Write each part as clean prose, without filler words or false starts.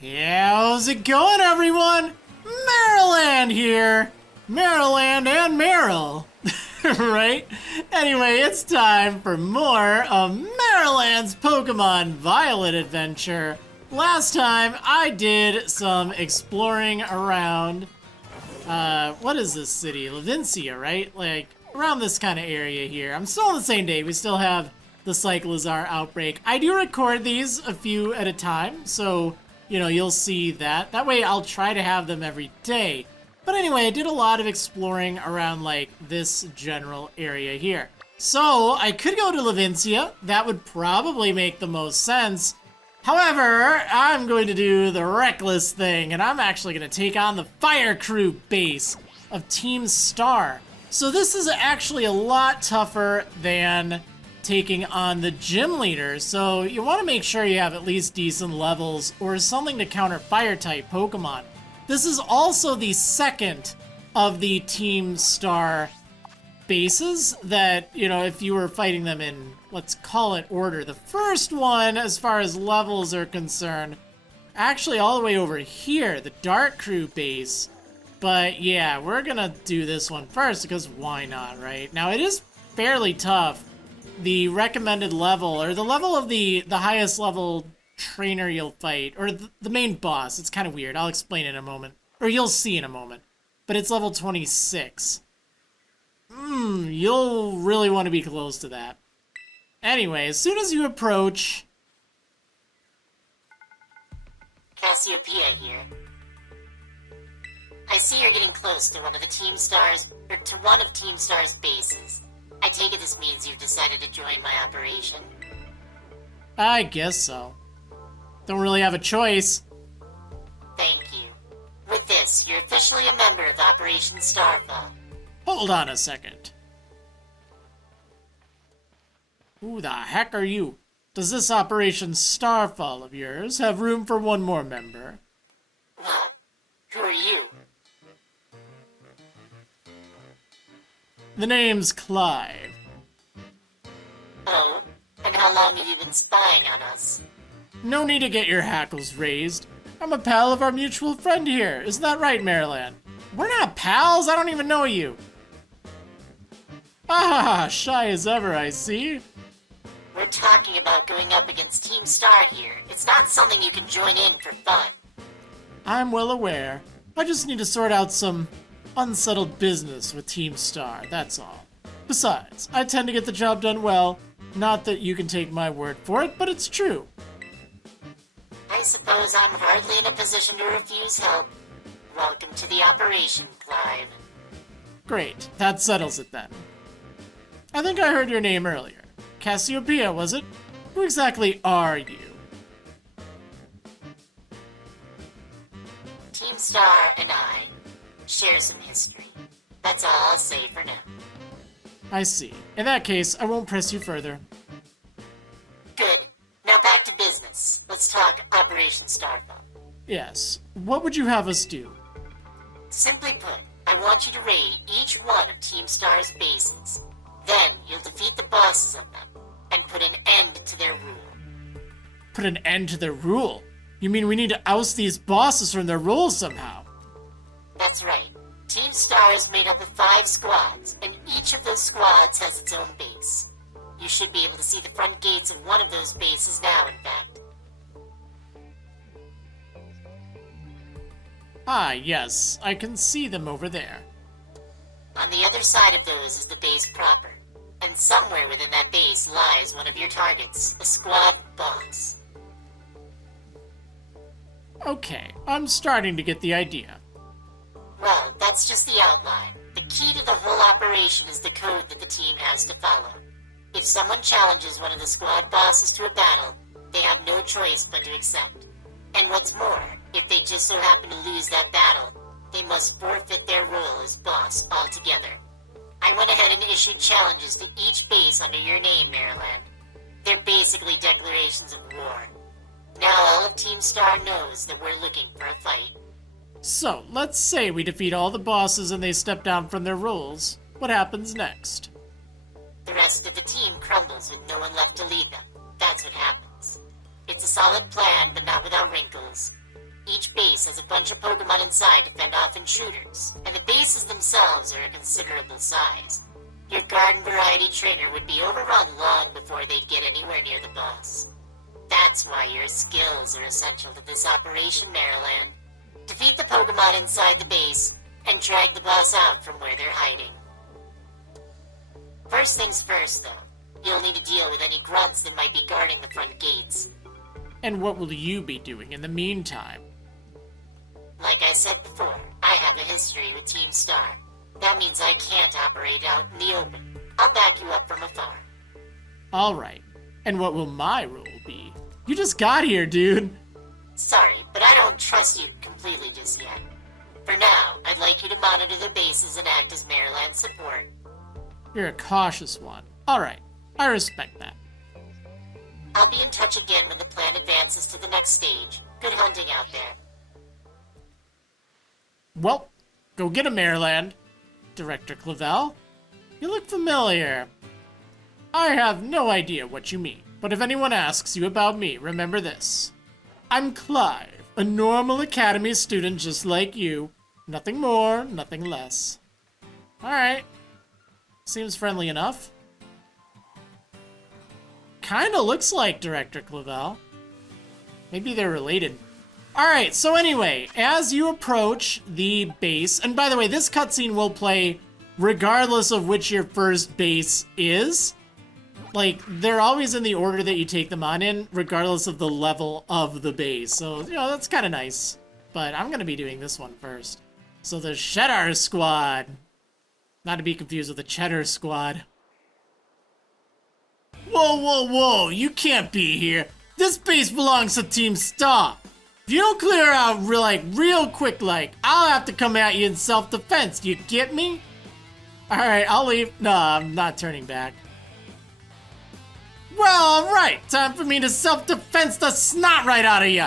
Yeah, how's it going, everyone? Maryland here. Maryland and Meryl. Right? Anyway, it's time for more of Maryland's Pokemon Violet adventure. Last time, I did some exploring around, what is this city? Levincia, right? Like, around this kind of area here. I'm still on the same day. We still have the Cyclizar outbreak. I do record these a few at a time, so you'll see that. That way I'll try to have them every day. But anyway, I did a lot of exploring around like this general area here. So I could go to Levincia. That would probably make the most sense. However, I'm going to do the reckless thing, and I'm actually going to take on the Fire Crew base of Team Star. So this is actually a lot tougher than taking on the gym leader, so you want to make sure you have at least decent levels or something to counter fire type Pokemon. This is also the second of the Team Star bases that, if you were fighting them in, let's call it order. The first one, as far as levels are concerned, actually all the way over here, the Dark Crew base. But yeah, we're gonna do this one first because why not, right? Now it is fairly tough. The recommended level, or the level of the highest level trainer you'll fight, or the main boss. It's kind of weird. I'll explain in a moment. Or you'll see in a moment. But it's level 26. You'll really want to be close to that. Anyway, as soon as you approach... Cassiopeia here. I see you're getting close to one of Team Star's bases. I take it this means you've decided to join my operation. I guess so. Don't really have a choice. Thank you. With this, you're officially a member of Operation Starfall. Hold on a second. Who the heck are you? Does this Operation Starfall of yours have room for one more member? What? Who are you? The name's Clive. Oh, and how long have you been spying on us? No need to get your hackles raised. I'm a pal of our mutual friend here. Isn't that right, Maryland? We're not pals. I don't even know you. Ah, shy as ever, I see. We're talking about going up against Team Star here. It's not something you can join in for fun. I'm well aware. I just need to sort out some unsettled business with Team Star, that's all. Besides, I tend to get the job done well. Not that you can take my word for it, but it's true. I suppose I'm hardly in a position to refuse help. Welcome to the operation, Clive. Great, that settles it then. I think I heard your name earlier. Cassiopeia, was it? Who exactly are you? Team Star and I share some history. That's all I'll say for now. I see. In that case, I won't press you further. Good. Now back to business. Let's talk Operation Starfall. Yes. What would you have us do? Simply put, I want you to raid each one of Team Star's bases. Then you'll defeat the bosses of them and put an end to their rule. Put an end to their rule? You mean we need to oust these bosses from their roles somehow? That's right. Team Star is made up of 5 squads, and each of those squads has its own base. You should be able to see the front gates of one of those bases now, in fact. Ah, yes. I can see them over there. On the other side of those is the base proper, and somewhere within that base lies one of your targets, a squad boss. Okay, I'm starting to get the idea. Well, that's just the outline. The key to the whole operation is the code that the team has to follow. If someone challenges one of the squad bosses to a battle, they have no choice but to accept. And what's more, if they just so happen to lose that battle, they must forfeit their role as boss altogether. I went ahead and issued challenges to each base under your name, Maryland. They're basically declarations of war. Now all of Team Star knows that we're looking for a fight. So, let's say we defeat all the bosses and they step down from their roles. What happens next? The rest of the team crumbles with no one left to lead them. That's what happens. It's a solid plan, but not without wrinkles. each base has a bunch of Pokemon inside to fend off intruders, and the bases themselves are a considerable size. Your garden variety trainer would be overrun long before they'd get anywhere near the boss. That's why your skills are essential to this operation, Maryland. Defeat the Pokemon inside the base, and drag the boss out from where they're hiding. First things first, though, you'll need to deal with any grunts that might be guarding the front gates. And what will you be doing in the meantime? Like I said before, I have a history with Team Star. That means I can't operate out in the open. I'll back you up from afar. Alright. And what will my role be? You just got here, dude. Sorry, but I don't trust you completely just yet. For now, I'd like you to monitor the bases and act as Maryland support. You're a cautious one. Alright, I respect that. I'll be in touch again when the plan advances to the next stage. Good hunting out there. Well, go get him, Maryland. Director Clavel? You look familiar. I have no idea what you mean, but if anyone asks you about me, remember this. I'm Clive, a normal academy student just like you. Nothing more, nothing less. Alright. Seems friendly enough. Kinda looks like Director Clavel. Maybe they're related. Alright, so anyway, as you approach the base, and by the way, this cutscene will play regardless of which your first base is. Like, they're always in the order that you take them on in, regardless of the level of the base. So, you know, that's kind of nice. But I'm going to be doing this one first. So the Schedar Squad. Not to be confused with the Cheddar Squad. Whoa, whoa, whoa, you can't be here. This base belongs to Team Star. If you don't clear out real quick, I'll have to come at you in self-defense. You get me? Alright, I'll leave. No, I'm not turning back. Well, alright. Time for me to self-defense the snot right out of you.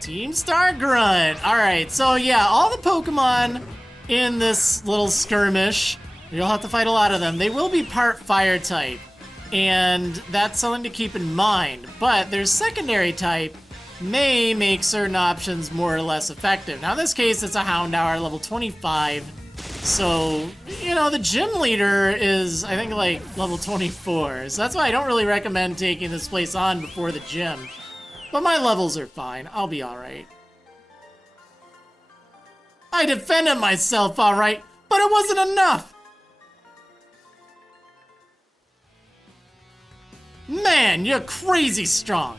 Team Star Grunt. Alright, so yeah, all the Pokemon in this little skirmish, you'll have to fight a lot of them. They will be part fire type, and that's something to keep in mind. But their secondary type may make certain options more or less effective. Now in this case, it's a Houndour, level 25. So, you know, the gym leader is, I think, like, level 24. So that's why I don't really recommend taking this place on before the gym. But my levels are fine. I'll be alright. I defended myself alright, but it wasn't enough! Man, you're crazy strong!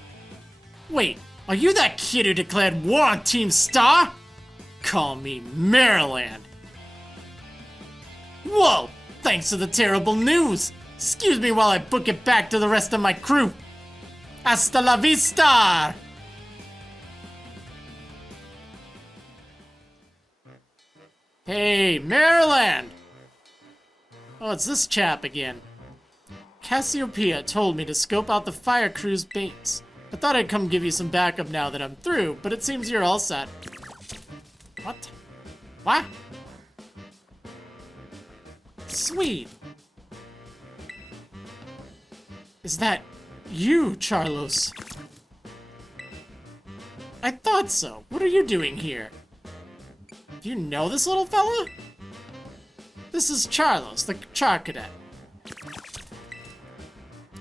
Wait, are you that kid who declared war on Team Star? Call me Maryland. Whoa, thanks for the terrible news! Excuse me while I book it back to the rest of my crew. Hasta la vista! Hey, Maryland! Oh, it's this chap again. Cassiopeia told me to scope out the fire crew's base. I thought I'd come give you some backup now that I'm through, but it seems you're all set. What? What? Sweet. Is that you, Charlos? I thought so. What are you doing here? Do you know this little fella? This is Charlos, the Char Cadet.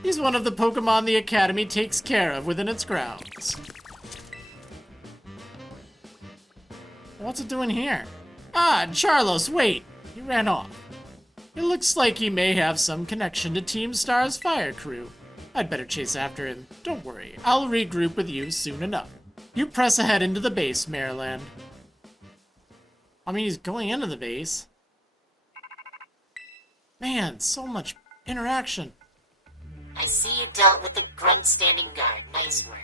He's one of the Pokemon the Academy takes care of within its grounds. What's it doing here? Ah, Charlos, wait! He ran off. It looks like he may have some connection to Team Star's fire crew. I'd better chase after him. Don't worry, I'll regroup with you soon enough. You press ahead into the base, Maryland. I mean, he's going into the base. Man, so much interaction. I see you dealt with the grunt standing guard. Nice work.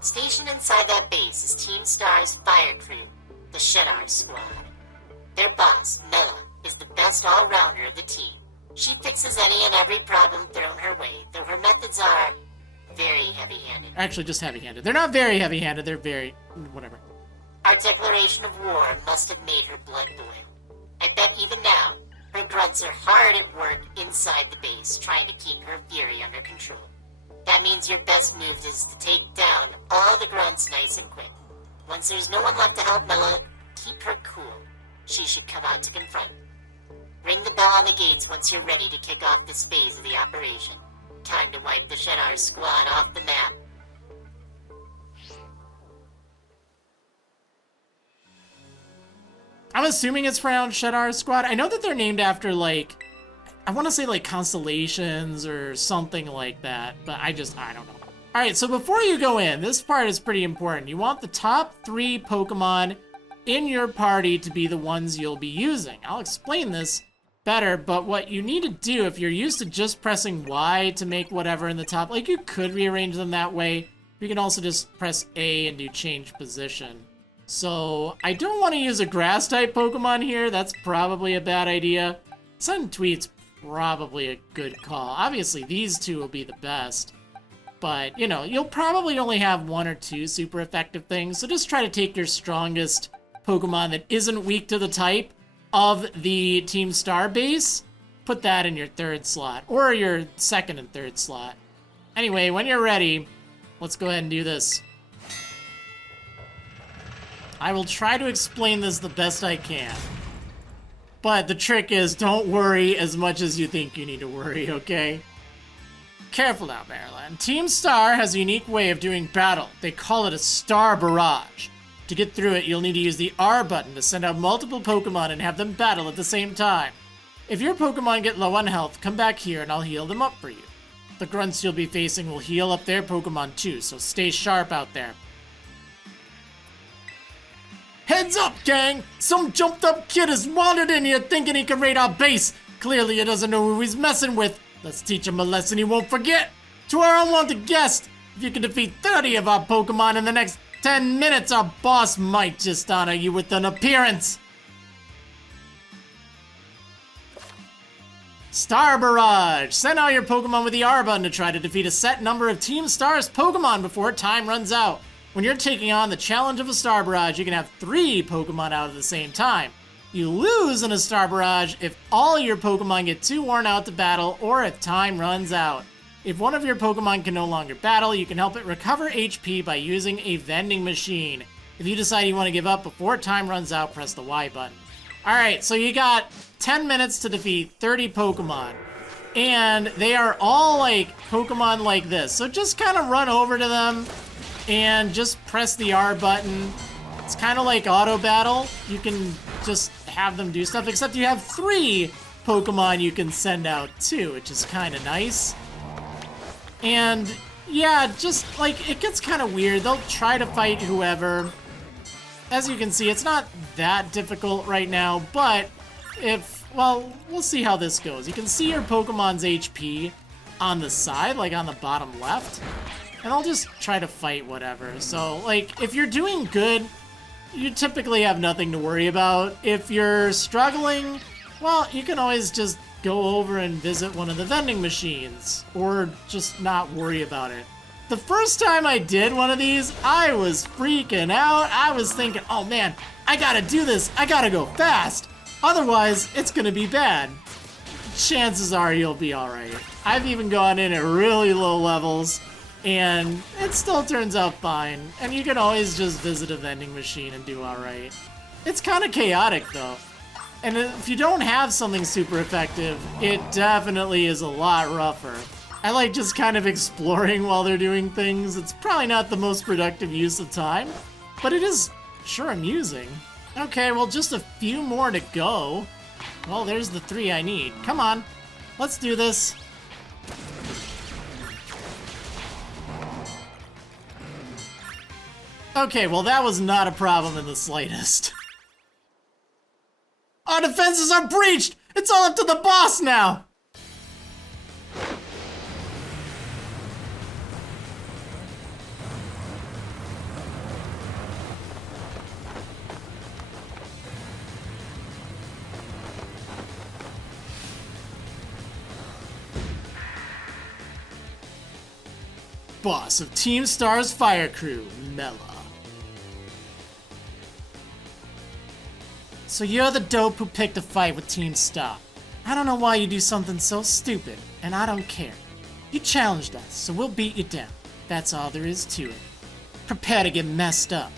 Stationed inside that base is Team Star's fire crew, the Schedar Squad. Their boss, Mela, is the best all-rounder of the team. She fixes any and every problem thrown her way, though her methods are very heavy-handed. Actually, just heavy-handed. They're not very heavy-handed, they're very... whatever. Our declaration of war must have made her blood boil. I bet even now, her grunts are hard at work inside the base, trying to keep her fury under control. That means your best move is to take down all the grunts nice and quick. Once there's no one left to help Mela, keep her cool. She should come out to confront. Ring the bell on the gates once you're ready to kick off this phase of the operation. Time to wipe the Schedar squad off the map. I'm assuming it's pronounced Schedar Squad. I know that they're named after, like, I want to say, like, constellations or something like that, but I don't know. All right, so before you go in, this part is pretty important. You want the top 3 Pokemon in your party to be the ones you'll be using. I'll explain this better, but what you need to do, if you're used to just pressing Y to make whatever in the top, like, you could rearrange them that way. You can also just press A and do change position. So I don't want to use a grass type Pokemon here. That's probably a bad idea. Sun Tweet's probably a good call. Obviously these two will be the best, but you know, you'll probably only have 1 or 2 super effective things. So just try to take your strongest Pokemon that isn't weak to the type of the Team Star base, put that in your 3rd slot or your 2nd and 3rd slot. Anyway, when you're ready, let's go ahead and do this. I will try to explain this the best I can. But the trick is, don't worry as much as you think you need to worry, okay? Careful now, Maryland. Team Star has a unique way of doing battle. They call it a Star Barrage. To get through it, you'll need to use the R button to send out multiple Pokemon and have them battle at the same time. If your Pokemon get low on health, come back here and I'll heal them up for you. The grunts you'll be facing will heal up their Pokemon too, so stay sharp out there. Heads up, gang! Some jumped up kid has wandered in here thinking he can raid our base. Clearly he doesn't know who he's messing with. Let's teach him a lesson he won't forget. To our unwanted guest, if you can defeat 30 of our Pokemon in the next 10 minutes, our boss might just honor you with an appearance. Star Barrage! Send out your Pokemon with the R button to try to defeat a set number of Team Star's Pokemon before time runs out. When you're taking on the challenge of a Star Barrage, you can have 3 Pokemon out at the same time. You lose in a Star Barrage if all your Pokemon get too worn out to battle or if time runs out. If one of your Pokemon can no longer battle, you can help it recover HP by using a vending machine. If you decide you want to give up before time runs out, press the Y button. Alright, so you got 10 minutes to defeat 30 Pokemon. And they are all like Pokemon like this. So just kind of run over to them and just press the R button. It's kind of like auto battle. You can just have them do stuff, except you have 3 Pokemon you can send out too, which is kind of nice. And yeah, just like it gets kind of weird. They'll try to fight whoever. As you can see, it's not that difficult right now, but well, we'll see how this goes. You can see your Pokemon's HP on the side, like on the bottom left. And I'll just try to fight whatever. So, like, if you're doing good, you typically have nothing to worry about. If you're struggling, well, you can always just go over and visit one of the vending machines. Or just not worry about it. The first time I did one of these, I was freaking out. I was thinking, oh man, I gotta do this. I gotta go fast. Otherwise, it's gonna be bad. Chances are you'll be alright. I've even gone in at really low levels, and it still turns out fine. And you can always just visit a vending machine and do alright. It's kind of chaotic though. And if you don't have something super effective, it definitely is a lot rougher. I like just kind of exploring while they're doing things. It's probably not the most productive use of time, but it is sure amusing. Okay, well, just a few more to go. Well, there's the 3 I need. Come on, let's do this. Okay, well, that was not a problem in the slightest. Our defenses are breached! It's all up to the boss now! Boss of Team Star's fire crew, Mela. So you're the dope who picked a fight with Team Star. I don't know why you do something so stupid, and I don't care. You challenged us, so we'll beat you down. That's all there is to it. Prepare to get messed up.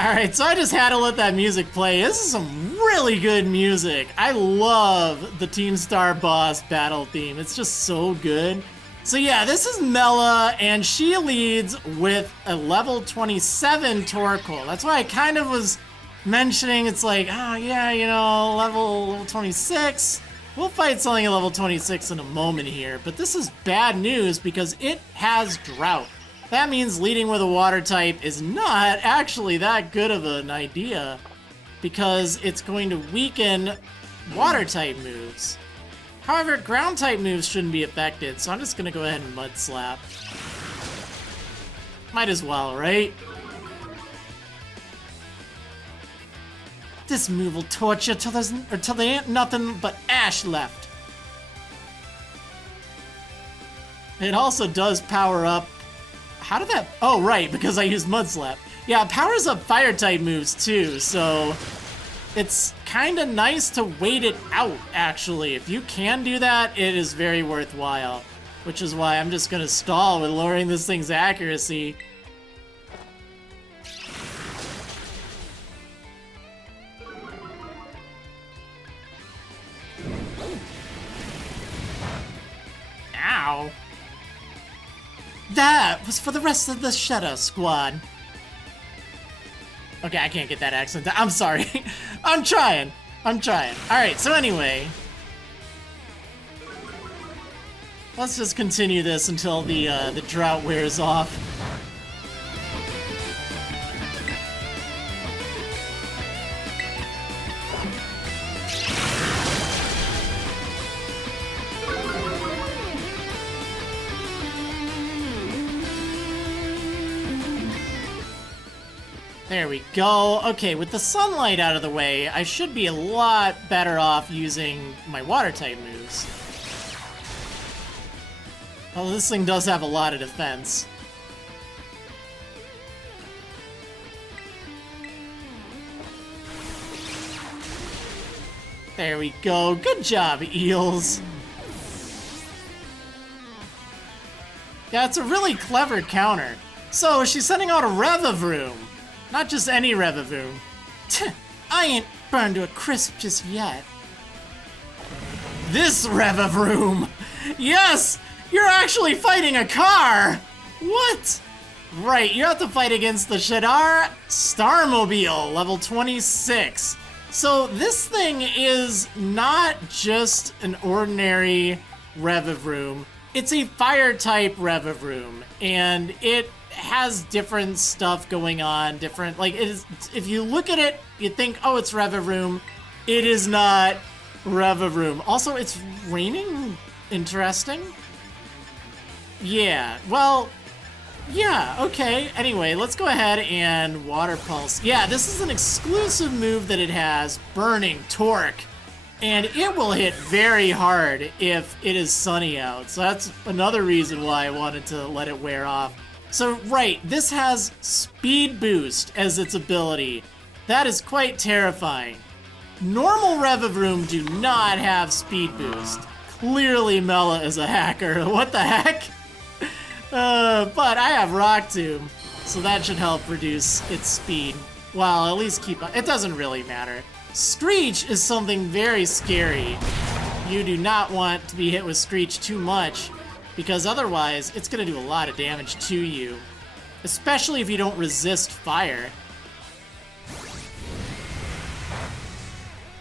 Alright, so I just had to let that music play. This is some really good music. I love the Team Star boss battle theme. It's just so good. So yeah, this is Mela, and she leads with a level 27 Torkoal. That's why I kind of was mentioning, it's like, oh yeah, you know, level 26. We'll fight something at level 26 in a moment here, but this is bad news because it has Drought. That means leading with a water type is not actually that good of an idea because it's going to weaken water type moves. However, ground type moves shouldn't be affected, so I'm just gonna go ahead and Mud Slap. Might as well, right? This move will torture till there ain't nothing but ash left. It also does power up. How did that? Oh, right, because I used Mud Slap. Yeah, it powers up fire type moves too, so it's kind of nice to wait it out, actually. If you can do that, it is very worthwhile, which is why I'm just gonna stall with lowering this thing's accuracy. Ow. That was for the rest of the Schedar squad. Okay, I can't get that accent. I'm sorry. I'm trying. Alright, so anyway. Let's just continue this until the drought wears off. There we go. Okay, with the sunlight out of the way, I should be a lot better off using my water type moves. Well, this thing does have a lot of defense. There we go. Good job, Eels. Yeah, it's a really clever counter. So, she's sending out a Revavroom. Not just any Revavroom. I ain't burned to a crisp just yet. This Revavroom! Yes! You're actually fighting a car! What? Right, you have to fight against the Schedar Starmobile, level 26. So this thing is not just an ordinary Revavroom. It's a fire type Revavroom, and it has different stuff going on, different, like, it is, if you look at it, you think, oh, it's Revavroom. It is not Revavroom. Also, it's raining? Interesting. Yeah, well, yeah, okay. Anyway, let's go ahead and Water Pulse. Yeah, this is an exclusive move that it has, Burning Torque. And it will hit very hard if it is sunny out. So that's another reason why I wanted to let it wear off. So, right, this has Speed Boost as its ability. That is quite terrifying. Normal Revavroom do not have Speed Boost. Clearly Mela is a hacker. What the heck? But I have Rock Tomb, so that should help reduce its speed. Well, at least keep up. It doesn't really matter. Screech is something very scary. You do not want to be hit with Screech too much, because otherwise it's going to do a lot of damage to you, especially if you don't resist fire.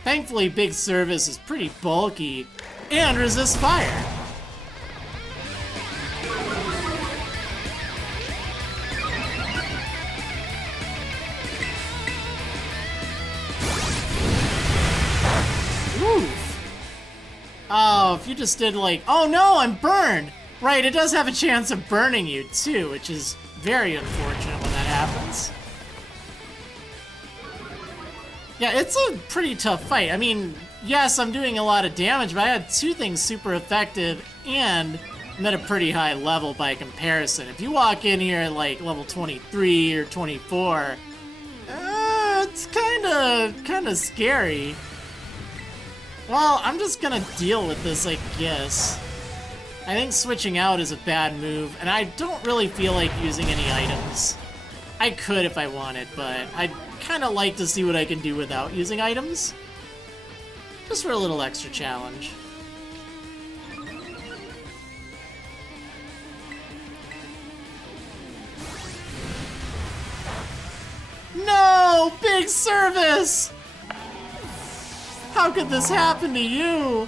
Thankfully, Big Service is pretty bulky and resists fire. Oh, if you just did like, oh no, I'm burned. Right, it does have a chance of burning you too, which is very unfortunate when that happens. Yeah, it's a pretty tough fight. I mean, yes, I'm doing a lot of damage, but I had two things super effective and I'm at a pretty high level by comparison. If you walk in here at like level 23 or 24, it's kind of scary. Well, I'm just gonna deal with this, I guess. I think switching out is a bad move, and I don't really feel like using any items. I could if I wanted, but I'd kind of like to see what I can do without using items. Just for a little extra challenge. No! Big service! How could this happen to you?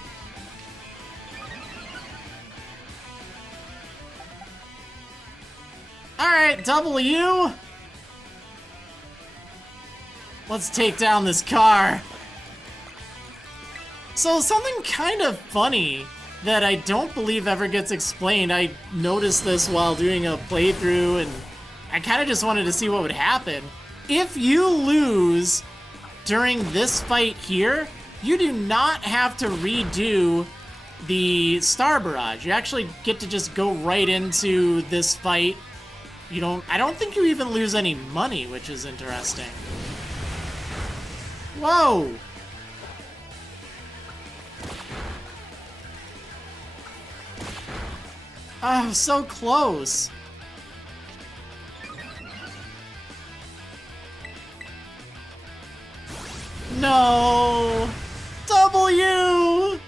Alright, W. Let's take down this car. So something kind of funny that I don't believe ever gets explained. I noticed this while doing a playthrough and I kind of just wanted to see what would happen. If you lose during this fight here, you do not have to redo the Star Barrage. You actually get to just go right into this fight. I don't think you even lose any money, which is interesting. Whoa! Oh, so close. No! W!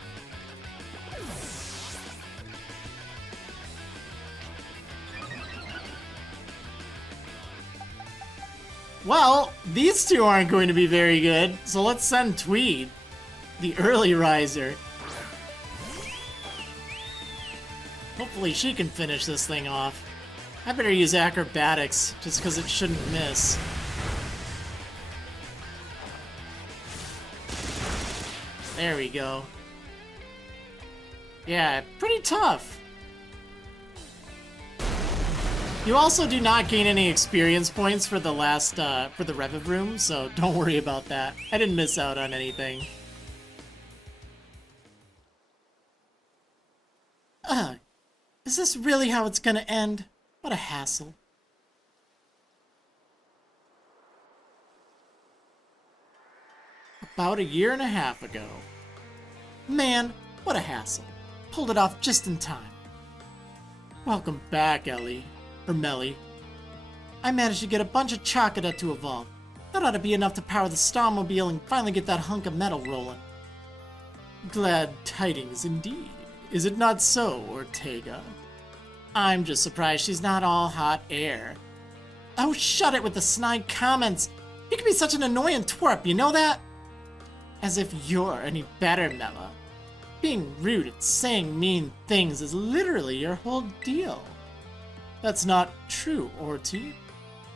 Well, these two aren't going to be very good, so let's send Tweed, the early riser. Hopefully she can finish this thing off. I better use acrobatics, just because it shouldn't miss. There we go. Yeah, pretty tough. You also do not gain any experience points for the last, for the Reviv room, so don't worry about that. I didn't miss out on anything. Is this really how it's gonna end? What a hassle. About a year and a half ago. Man, what a hassle. Pulled it off just in time. Welcome back, Ellie. Or Melly. I managed to get a bunch of Chakra to evolve. That ought to be enough to power the Starmobile and finally get that hunk of metal rolling. Glad tidings indeed. Is it not so, Ortega? I'm just surprised she's not all hot air. Oh, shut it with the snide comments. You can be such an annoying twerp, you know that? As if you're any better, Mela. Being rude and saying mean things is literally your whole deal. That's not true, Orty.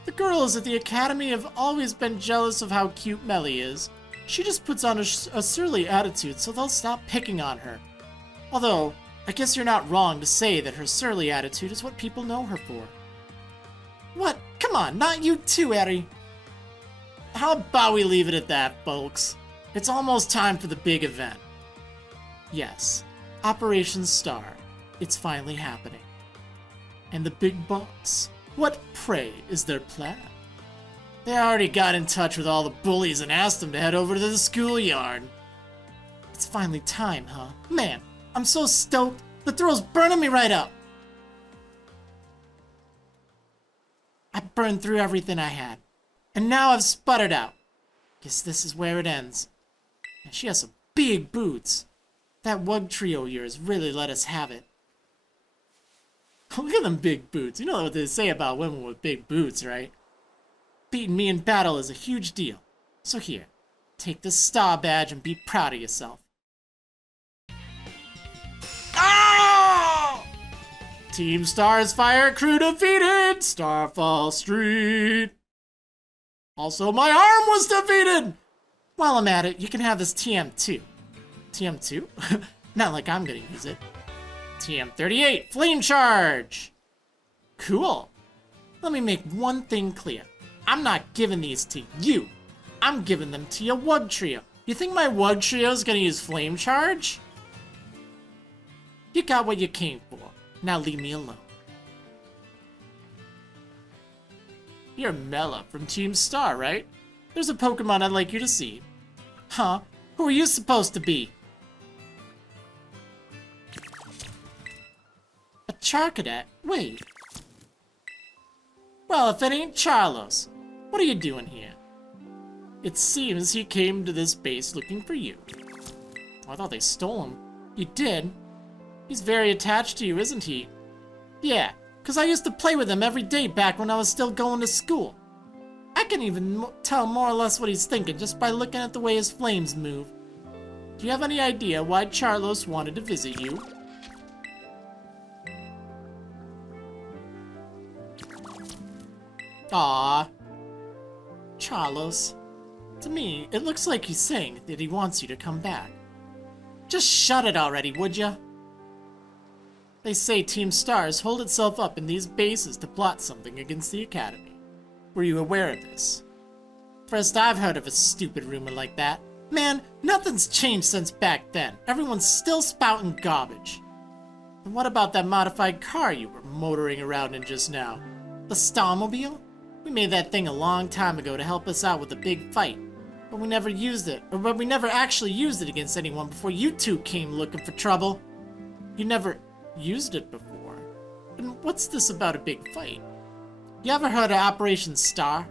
The girls at the Academy have always been jealous of how cute Melly is. She just puts on a surly attitude so they'll stop picking on her. Although, I guess you're not wrong to say that her surly attitude is what people know her for. What? Come on, not you too, Eddie. How about we leave it at that, folks? It's almost time for the big event. Yes, Operation Star. It's finally happening. And the big boss, what, pray, is their plan? They already got in touch with all the bullies and asked them to head over to the schoolyard. It's finally time, huh? Man, I'm so stoked. The thrill's burning me right up. I burned through everything I had. And now I've sputtered out. Guess this is where it ends. And she has some big boots. That Wug trio of yours really let us have it. Look at them big boots. You know what they say about women with big boots, right? Beating me in battle is a huge deal. So here, take this star badge and be proud of yourself. Oh! Team Stars Fire Crew defeated! Starfall Street! Also, my arm was defeated! While I'm at it, you can have this TM2. TM2? Not like I'm gonna use it. TM38, Flame Charge! Cool. Let me make one thing clear. I'm not giving these to you. I'm giving them to your Wug Trio. You think my Wug Trio's gonna use Flame Charge? You got what you came for. Now leave me alone. You're Mela from Team Star, right? There's a Pokemon I'd like you to see. Huh? Who are you supposed to be? A Charcadet? Wait. Well, if it ain't Charlos, what are you doing here? It seems he came to this base looking for you. I thought they stole him. You did? He's very attached to you, isn't he? Yeah, because I used to play with him every day back when I was still going to school. I can even tell more or less what he's thinking just by looking at the way his flames move. Do you have any idea why Charlos wanted to visit you? Aww. Charlos. To me, it looks like he's saying that he wants you to come back. Just shut it already, would ya? They say Team Stars hold itself up in these bases to plot something against the Academy. Were you aware of this? First I've heard of a stupid rumor like that. Man, nothing's changed since back then. Everyone's still spouting garbage. And what about that modified car you were motoring around in just now? The Starmobile? We made that thing a long time ago to help us out with a big fight. But we never used it, or we never actually used it against anyone before you two came looking for trouble. You never used it before. And what's this about a big fight? You ever heard of Operation Star?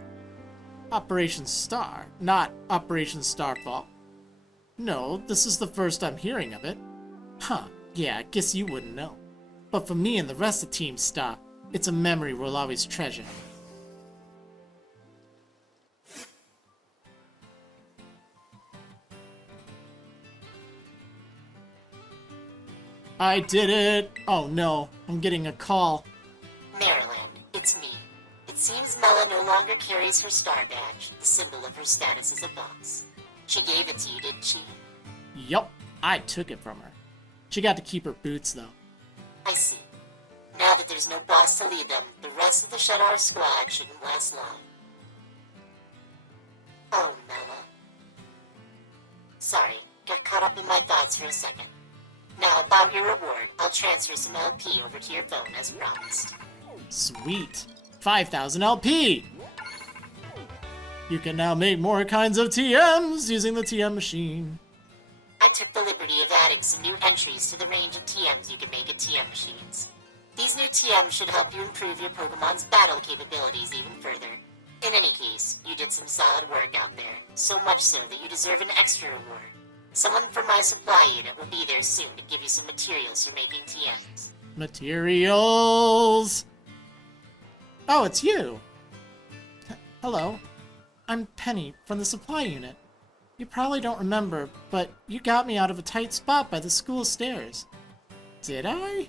Operation Star, not Operation Starfall. No, this is the first I'm hearing of it. Huh, yeah, I guess you wouldn't know. But for me and the rest of Team Star, it's a memory we'll always treasure. I did it! Oh no, I'm getting a call. Maryland, it's me. It seems Mela no longer carries her star badge, the symbol of her status as a boss. She gave it to you, didn't she? Yup, I took it from her. She got to keep her boots though. I see. Now that there's no boss to lead them, the rest of the Schedar squad shouldn't last long. Oh, Mela. Sorry, got caught up in my thoughts for a second. Now, about your reward, I'll transfer some LP over to your phone as promised. Sweet. 5,000 LP! You can now make more kinds of TMs using the TM machine. I took the liberty of adding some new entries to the range of TMs you can make at TM machines. These new TMs should help you improve your Pokemon's battle capabilities even further. In any case, you did some solid work out there, so much so that you deserve an extra reward. Someone from my supply unit will be there soon to give you some materials for making TMs. Materials! Oh, it's you! Hello. I'm Penny from the supply unit. You probably don't remember, but you got me out of a tight spot by the school stairs. Did I?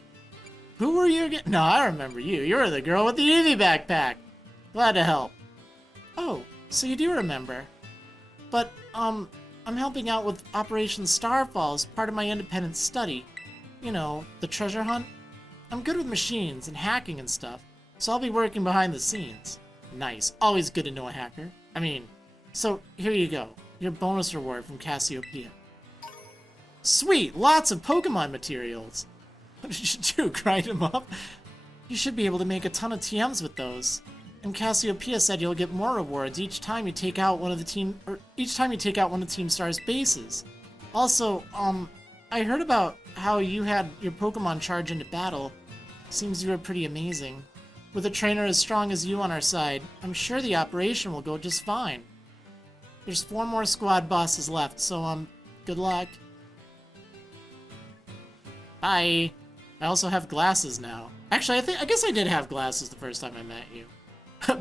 Who were you again? No, I remember you. You were the girl with the Eevee backpack. Glad to help. Oh, so you do remember. But, I'm helping out with Operation Starfall as part of my independent study. You know, the treasure hunt. I'm good with machines and hacking and stuff, so I'll be working behind the scenes. Nice. Always good to know a hacker. I mean, so here you go. Your bonus reward from Cassiopeia. Sweet! Lots of Pokemon materials! What did you do? Grind them up? You should be able to make a ton of TMs with those. And Cassiopeia said you'll get more rewards each time you take out one of Team Star's bases. Also, I heard about how you had your Pokemon charge into battle. Seems you were pretty amazing. With a trainer as strong as you on our side, I'm sure the operation will go just fine. There's 4 more squad bosses left, so, good luck. Bye. I also have glasses now. Actually, I guess I did have glasses the first time I met you.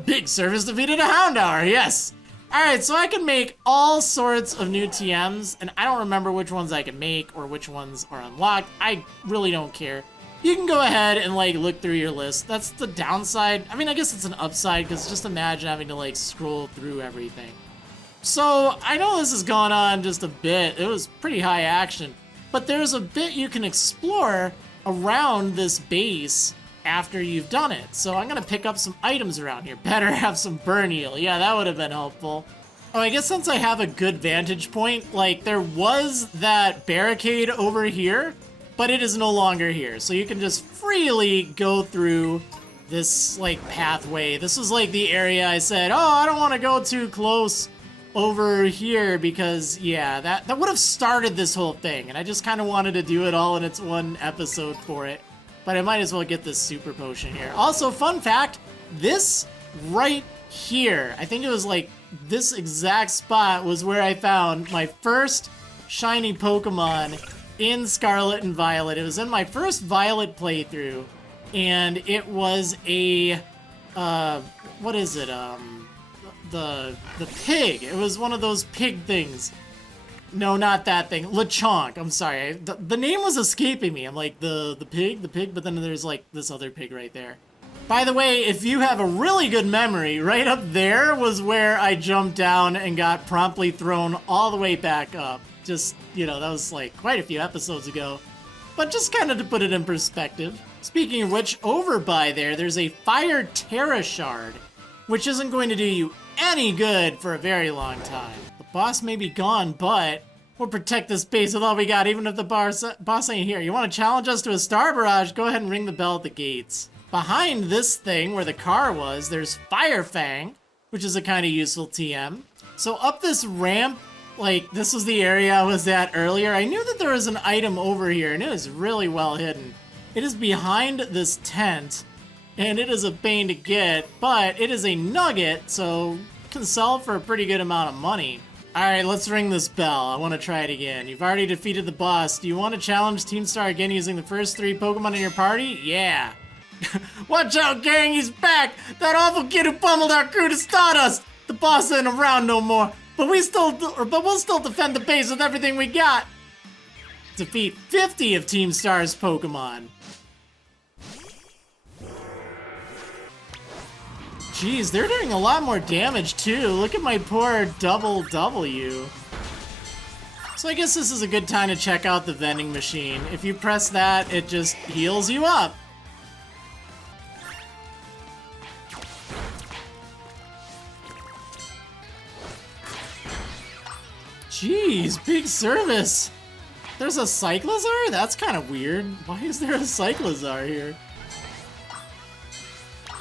Big Service defeated a Houndour, yes! Alright, so I can make all sorts of new TMs, and I don't remember which ones I can make or which ones are unlocked. I really don't care. You can go ahead and, like, look through your list. That's the downside. I mean, I guess it's an upside, because just imagine having to, like, scroll through everything. So, I know this has gone on just a bit. It was pretty high action. but there's a bit you can explore around this base after you've done it. So I'm gonna pick up some items around here. Better have some burn heal. Yeah, that would have been helpful. Oh, I guess since I have a good vantage point, like there was that barricade over here, but it is no longer here. So you can just freely go through this like pathway. This was like the area I said, oh, I don't want to go too close over here because yeah, that would have started this whole thing. And I just kind of wanted to do it all in its one episode for it. But I might as well get this super potion here. Also, fun fact, this right here, I think it was like this exact spot was where I found my first shiny Pokemon in Scarlet and Violet. It was in my first Violet playthrough, and it was a, what is it, the pig. It was one of those pig things. No, not that thing. Lechonk. I'm sorry. The name was escaping me. I'm like, the pig, but then there's like this other pig right there. By the way, if you have a really good memory, right up there was where I jumped down and got promptly thrown all the way back up. Just, you know, that was like quite a few episodes ago. But just kind of to put it in perspective. Speaking of which, over by there, there's a Fire Terra Shard, which isn't going to do you any good for a very long time. The boss may be gone, but we'll protect this base with all we got, even if the boss ain't here. You want to challenge us to a Star Barrage? Go ahead and ring the bell at the gates. Behind this thing where the car was, there's Fire Fang, which is a kind of useful TM. So up this ramp, like this was the area I was at earlier. I knew that there was an item over here, and it is really well hidden. It is behind this tent, and it is a pain to get, but it is a nugget, so it can sell for a pretty good amount of money. Alright, let's ring this bell. I want to try it again. You've already defeated the boss. Do you want to challenge Team Star again using the first 3 Pokemon in your party? Yeah. Watch out, gang, he's back! That awful kid who pummeled our crew to Stardust! The boss ain't around no more, but we'll still defend the base with everything we got! Defeat 50 of Team Star's Pokemon. Jeez, they're doing a lot more damage too. Look at my poor double W. So I guess this is a good time to check out the vending machine. If you press that, it just heals you up. Jeez, big service. There's a Cyclizar? That's kind of weird. Why is there a Cyclizar here?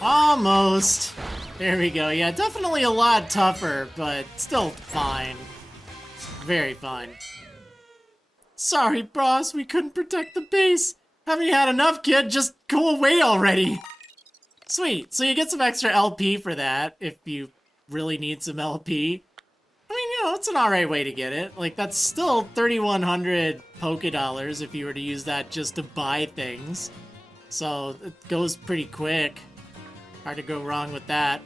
Almost. There we go. Yeah, definitely a lot tougher, but still fine. Very fine. Sorry, boss, we couldn't protect the base. Haven't you had enough, kid? Just go away already. Sweet. So you get some extra LP for that, if you really need some LP. I mean, you know, it's an alright way to get it. Like, that's still 3,100 Poké Dollars if you were to use that just to buy things. So, it goes pretty quick. Hard to go wrong with that.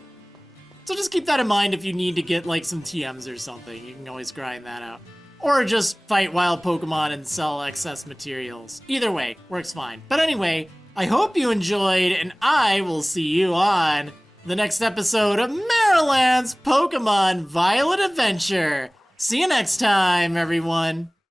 So just keep that in mind if you need to get, like, some TMs or something. You can always grind that out. Or just fight wild Pokemon and sell excess materials. Either way, works fine. But anyway, I hope you enjoyed, and I will see you on the next episode of Maryland's Pokemon Violet Adventure. See you next time, everyone.